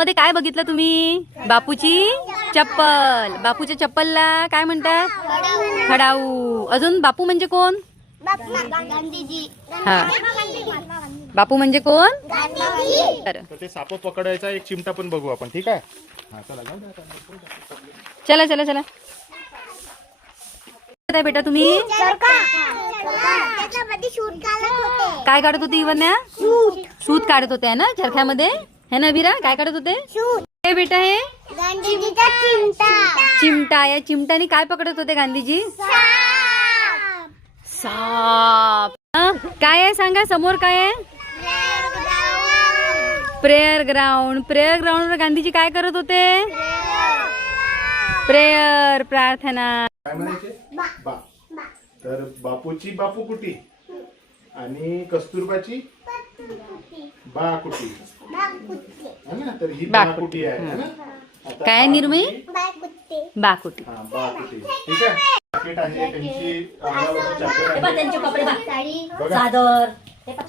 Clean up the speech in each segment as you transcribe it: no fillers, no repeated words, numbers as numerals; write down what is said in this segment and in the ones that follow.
मध्ये काय बघितलं तुम्ही? बापूची चप्पल. बापूच्या चप्पलला काय म्हणतात? खडाऊ. अजून बापू म्हणजे कोण? गांधीजी. हा, बापू म्हणजे कोण? तर ते साप पकडायचा एक चिमटा पण बघू आपण, ठीक आहे? हा चला जाऊ द्या. चला चला चला. काय बेटा तुम्ही काय काढत होती? इवन्या सूत काढत होत्या ना चरख्यामध्ये, है ना वीरा? काय काढत होते? हे बेटा हे गांधीजीचा चिमटा. चिमटा. या चिमट्याने काय पकडत होते गांधीजी? साप. काय आहे सांगा, समोर काय आहे? Prayer ground. प्रेयर ग्राउंड वर गांधीजी काय करत होते? प्रेयर, प्रार्थना. काय म्हणायचे? बा. तर बापूची बापूकुटी आणि कस्तुरबाची बाकुटी, है ना? तर ही बाकुटी आहे, है ना? आता काय निर्मय? बाकुटी. हा बाकुटी, ठीक आहे. जॅकेट आहे त्यांची, अंगावरचं जॅकेट आहे. त्यांचे कपडे बघा. चादर.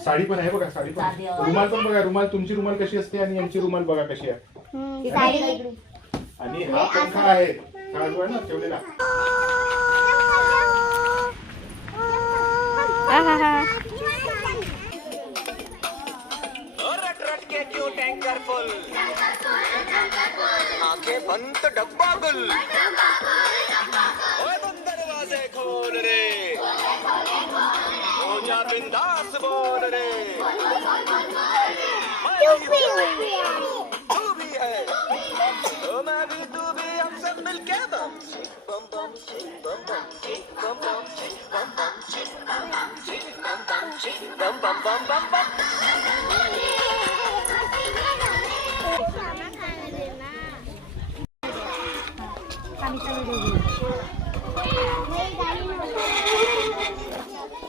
साडी पण आहे बघा, साडी पण. रुमाल पण बघा, रुमाल तुमची रुमाल कशी असते आणि यांची रुमाल बघा कशी आहे. आणि हा पंखा आहे, हा जो आहे ना ठेवलेला. रट के क्यों टैंकर फुल, आंखें बंद तो डब्बा गुल, ओए बंद दरवाजे खोल रे, हो जा बिंदास बोल रे, तू भी है तो मैं भी, तू भी, हम सब मिलके बम बम बम बम बम बम बम बम बम बम बम.